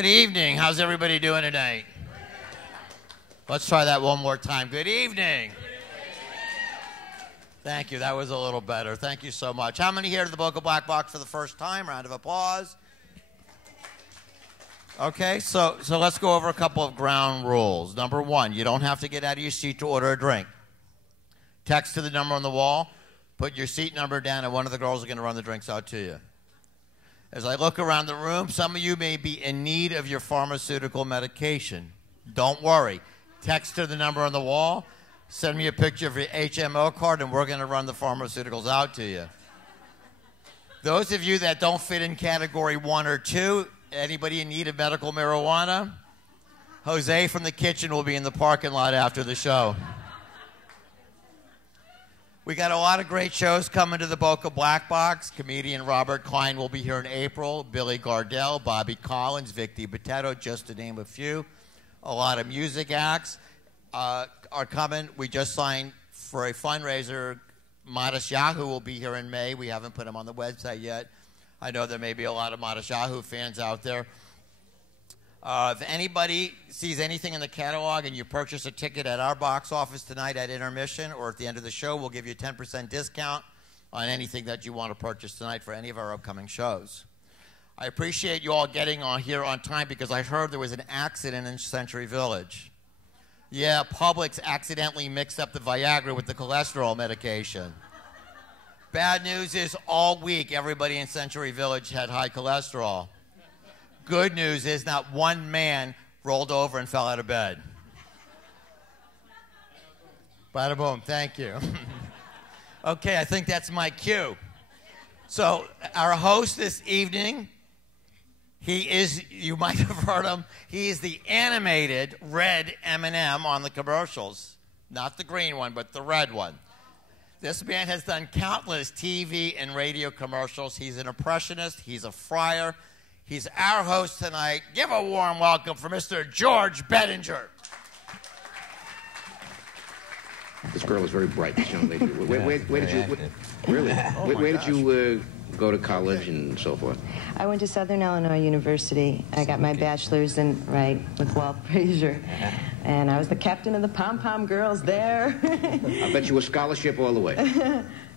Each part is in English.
Good evening. How's everybody doing tonight? Let's try that one more time. Good evening. Thank you. That was a little better. Thank you so much. How many here to the Boca Black Box for the first time? Round of applause. Okay, so let's go over a couple of ground rules. Number one, you don't have to get out of your seat to order a drink. Text to the number on the wall, put your seat number down, and one of the girls are going to run the drinks out to you. As I look around the room, some of you may be in need of your pharmaceutical medication. Don't worry. Text to the number on the wall, send me a picture of your HMO card, and we're going to run the pharmaceuticals out to you. Those of you that don't fit in category 1 or 2, anybody in need of medical marijuana? Jose from the kitchen will be in the parking lot after the show. We got a lot of great shows coming to the Boca Black Box. Comedian Robert Klein will be here in April. Billy Gardell, Bobby Collins, Vic DiBitetto, just to name a few. A lot of music acts are coming. We just signed for a fundraiser. Modest Yahoo will be here in May. We haven't put him on the website yet. I know there may be a lot of Modest Yahoo fans out there. If anybody sees anything in the catalog and you purchase a ticket at our box office tonight at intermission or at the end of the show, we'll give you a 10% discount on anything that you want to purchase tonight for any of our upcoming shows. I appreciate you all getting on here on time because I heard there was an accident in Century Village. Yeah, Publix accidentally mixed up the Viagra with the cholesterol medication. Bad news is all week everybody in Century Village had high cholesterol. Good news is not one man rolled over and fell out of bed. Bada boom, thank you. Okay, I think that's my cue. So our host this evening, he is, you might have heard him, he is the animated red M&M on the commercials. Not the green one, but the red one. This man has done countless TV and radio commercials. He's an impressionist. He's a friar. He's our host tonight. Give a warm welcome for Mr. George Bettinger. This girl is very bright, this young lady. Where did you, really? Where did you go to college and so forth? I went to Southern Illinois University. I got my bachelor's in, with Walt Frazier. And I was the captain of the pom-pom girls there. I bet you were scholarship all the way.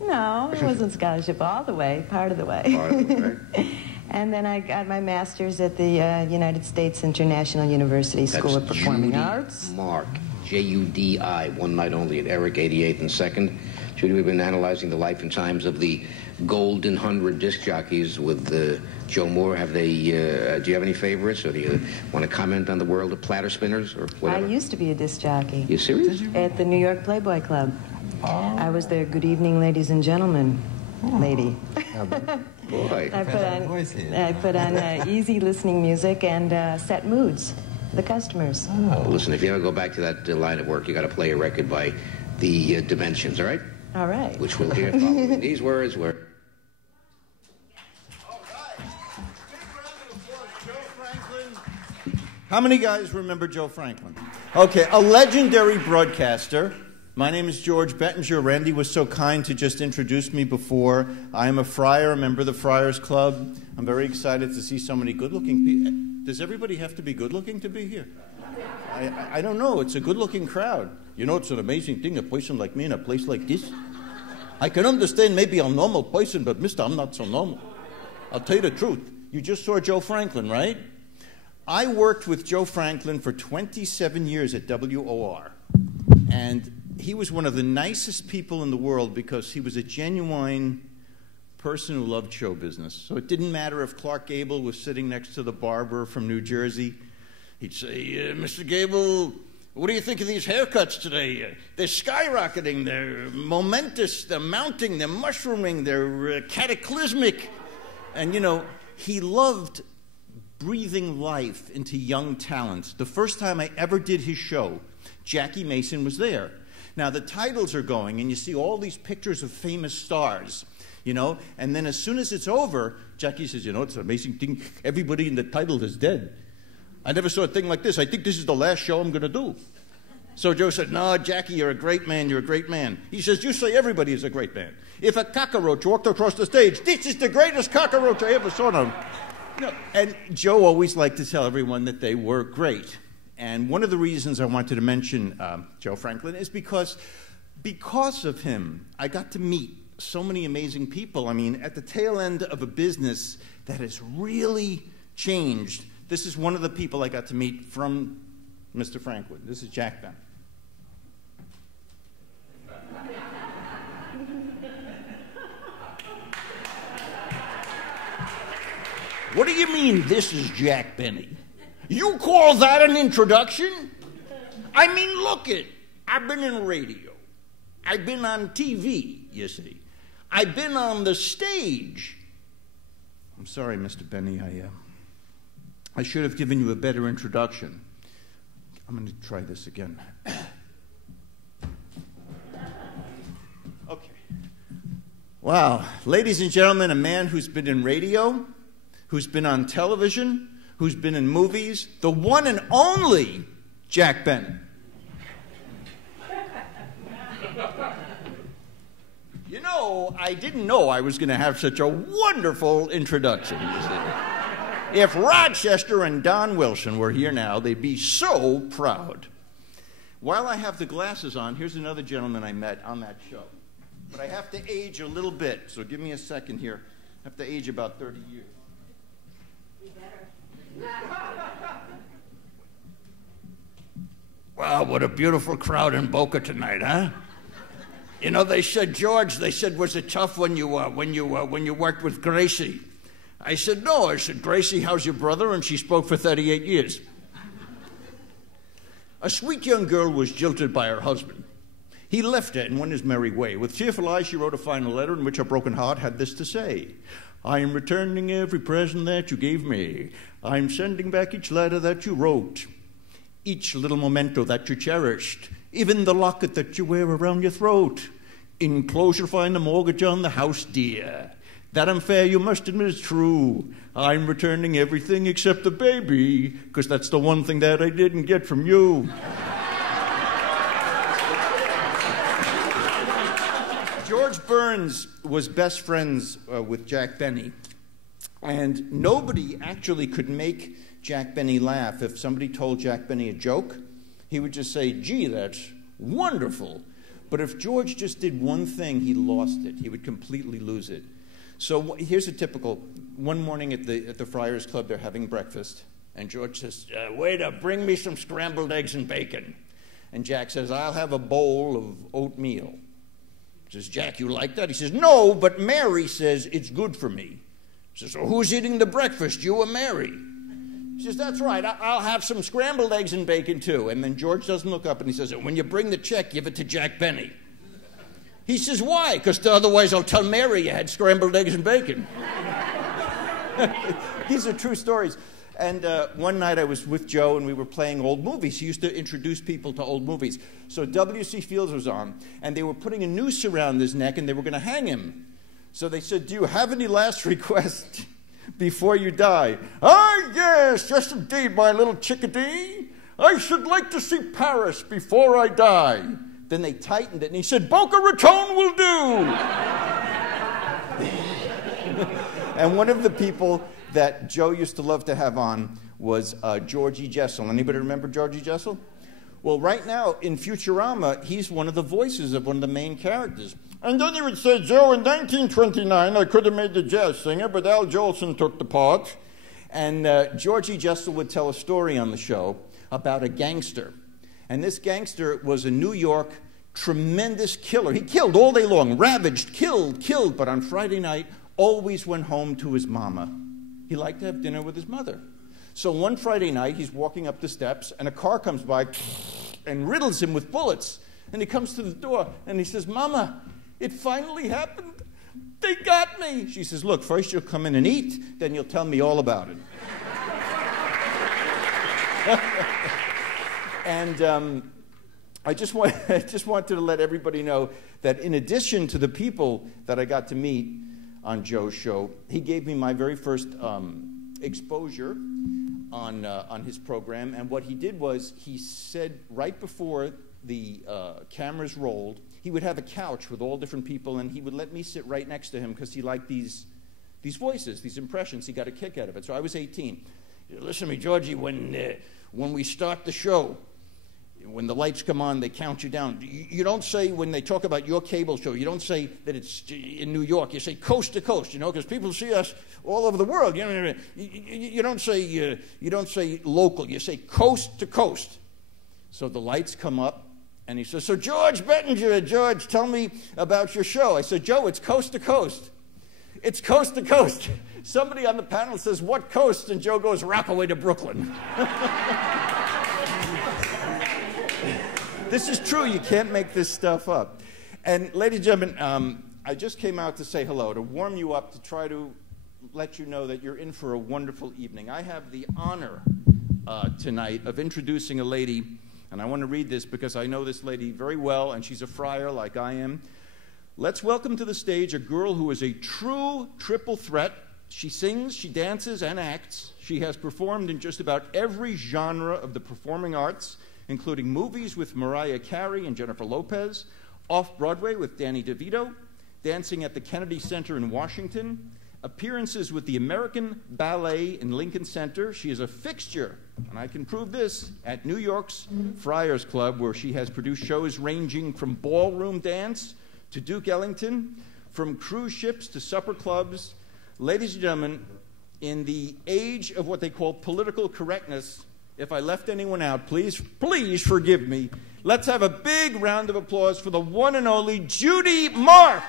No, it wasn't scholarship all the way, part of the way. Part of the way, right? And then I got my master's at the United States International University School of Performing Arts. Mark, J-U-D-I, one night only at Eric 88th and 2nd. Judy, we've been analyzing the life and times of the golden 100 disc jockeys with Joe Moore. Have they? Do you have any favorites, or do you want to comment on the world of platter spinners or whatever? I used to be a disc jockey. You serious? At the New York Playboy Club. Oh. I was their good evening, ladies and gentlemen, lady. Boy. I put on easy listening music and set moods for the customers. Oh. Well, listen, if you ever go back to that line of work, you got to play a record by the Dimensions, all right? All right. Which we'll hear following. These words were... How many guys remember Joe Franklin? Okay, a legendary broadcaster. My name is George Bettinger. Randy was so kind to just introduce me before. I am a friar, a member of the Friars Club. I'm very excited to see so many good-looking people. Does everybody have to be good-looking to be here? I don't know. It's a good-looking crowd. You know, it's an amazing thing, a person like me in a place like this. I can understand maybe I'm a normal person, but mister, I'm not so normal. I'll tell you the truth. You just saw Joe Franklin, right? I worked with Joe Franklin for 27 years at WOR, and he was one of the nicest people in the world because he was a genuine person who loved show business. So it didn't matter if Clark Gable was sitting next to the barber from New Jersey. He'd say, Mr. Gable, what do you think of these haircuts today? They're skyrocketing, they're momentous, they're mounting, they're mushrooming, they're cataclysmic. And, you know, he loved breathing life into young talents. The first time I ever did his show, Jackie Mason was there. Now, the titles are going, and you see all these pictures of famous stars, you know, and then as soon as it's over, Jackie says, you know, it's an amazing thing. Everybody in the title is dead. I never saw a thing like this. I think this is the last show I'm going to do. So Joe said, no, Jackie, you're a great man. You're a great man. He says, you say everybody is a great man. If a cockroach walked across the stage, this is the greatest cockroach I ever saw. Now, No, and Joe always liked to tell everyone that they were great. And one of the reasons I wanted to mention Joe Franklin is because of him, I got to meet so many amazing people. I mean, at the tail end of a business that has really changed, this is one of the people I got to meet from Mr. Franklin. This is Jack Benny. What do you mean, this is Jack Benny? You call that an introduction? I mean, look it. I've been in radio. I've been on TV, you see. I've been on the stage. I'm sorry, Mr. Benny. I should have given you a better introduction. I'm going to try this again. Okay. Wow. Ladies and gentlemen, a man who's been in radio, who's been on television, who's been in movies, the one and only Jack Benny. You know, I didn't know I was going to have such a wonderful introduction, you see. If Rochester and Don Wilson were here now, they'd be so proud. While I have the glasses on, here's another gentleman I met on that show. But I have to age a little bit, so give me a second here. I have to age about 30 years. Wow, what a beautiful crowd in Boca tonight, huh? You know, they said, George, was it tough when you worked with Gracie? I said, no. I said, Gracie, how's your brother? And she spoke for 38 years. A sweet young girl was jilted by her husband. He left her and went his merry way. With tearful eyes, she wrote a final letter in which her broken heart had this to say: I am returning every present that you gave me. I am sending back each letter that you wrote, each little memento that you cherished, even the locket that you wear around your throat. Enclosure, find the mortgage on the house, dear. That unfair, you must admit, is true. I'm returning everything except the baby, because that's the one thing that I didn't get from you. George Burns was best friends with Jack Benny, and nobody actually could make Jack Benny laugh. If somebody told Jack Benny a joke, he would just say, gee, that's wonderful. But if George just did one thing, he lost it. He would completely lose it. So here's a typical, one morning at the Friars Club, they're having breakfast, and George says, waiter, bring me some scrambled eggs and bacon. And Jack says, I'll have a bowl of oatmeal. Says, Jack, you like that? He says, no, but Mary says it's good for me. He says, so who's eating the breakfast, you or Mary? He says, that's right, I'll have some scrambled eggs and bacon too. And then George doesn't look up and he says, when you bring the check, give it to Jack Benny. He says, why? Because otherwise I'll tell Mary you had scrambled eggs and bacon. These are true stories. And one night I was with Joe and we were playing old movies. He used to introduce people to old movies. So W.C. Fields was on, and they were putting a noose around his neck and they were going to hang him. So they said, do you have any last requests before you die? Ah, yes, yes indeed, my little chickadee. I should like to see Paris before I die. Then they tightened it and he said, Boca Raton will do. And one of the people that Joe used to love to have on was George E. Jessel. Anybody remember George E. Jessel? Well, right now, in Futurama, he's one of the voices of one of the main characters. And then he would say, Joe, in 1929, I could have made the jazz singer, but Al Jolson took the part. And George E. Jessel would tell a story on the show about a gangster. And this gangster was a New York tremendous killer. He killed all day long, ravaged, killed, but on Friday night, always went home to his mama. He liked to have dinner with his mother. So one Friday night, he's walking up the steps, and a car comes by and riddles him with bullets. And he comes to the door, and he says, Mama, it finally happened. They got me. She says, look, first you'll come in and eat, then you'll tell me all about it. And I just wanted to let everybody know that in addition to the people that I got to meet on Joe's show, he gave me my very first exposure on his program. And what he did was he said right before the cameras rolled, he would have a couch with all different people, and he would let me sit right next to him because he liked these these voices, these impressions. He got a kick out of it. So I was 18. Listen to me, Georgie, when we start the show, when the lights come on, they count you down. You don't say, when they talk about your cable show, you don't say that it's in New York. You say coast to coast, because people see us all over the world. You don't say local. You say coast to coast. So the lights come up, and he says, so George Bettinger, George, tell me about your show. I said, Joe, it's coast to coast. It's coast to coast. Somebody on the panel says, what coast? And Joe goes, Rockaway to Brooklyn. This is true. You can't make this stuff up. And ladies and gentlemen, I just came out to say hello, to warm you up, to try to let you know that you're in for a wonderful evening. I have the honor tonight of introducing a lady, and I want to read this because I know this lady very well, and she's a friar like I am. Let's welcome to the stage a girl who is a true triple threat. She sings, she dances, and acts. She has performed in just about every genre of the performing arts, including movies with Mariah Carey and Jennifer Lopez, off-Broadway with Danny DeVito, dancing at the Kennedy Center in Washington, appearances with the American Ballet in Lincoln Center. She is a fixture, and I can prove this, at New York's Friars Club, where she has produced shows ranging from ballroom dance to Duke Ellington, from cruise ships to supper clubs. Ladies and gentlemen, in the age of what they call political correctness, if I left anyone out, please forgive me. Let's have a big round of applause for the one and only Judi Mark.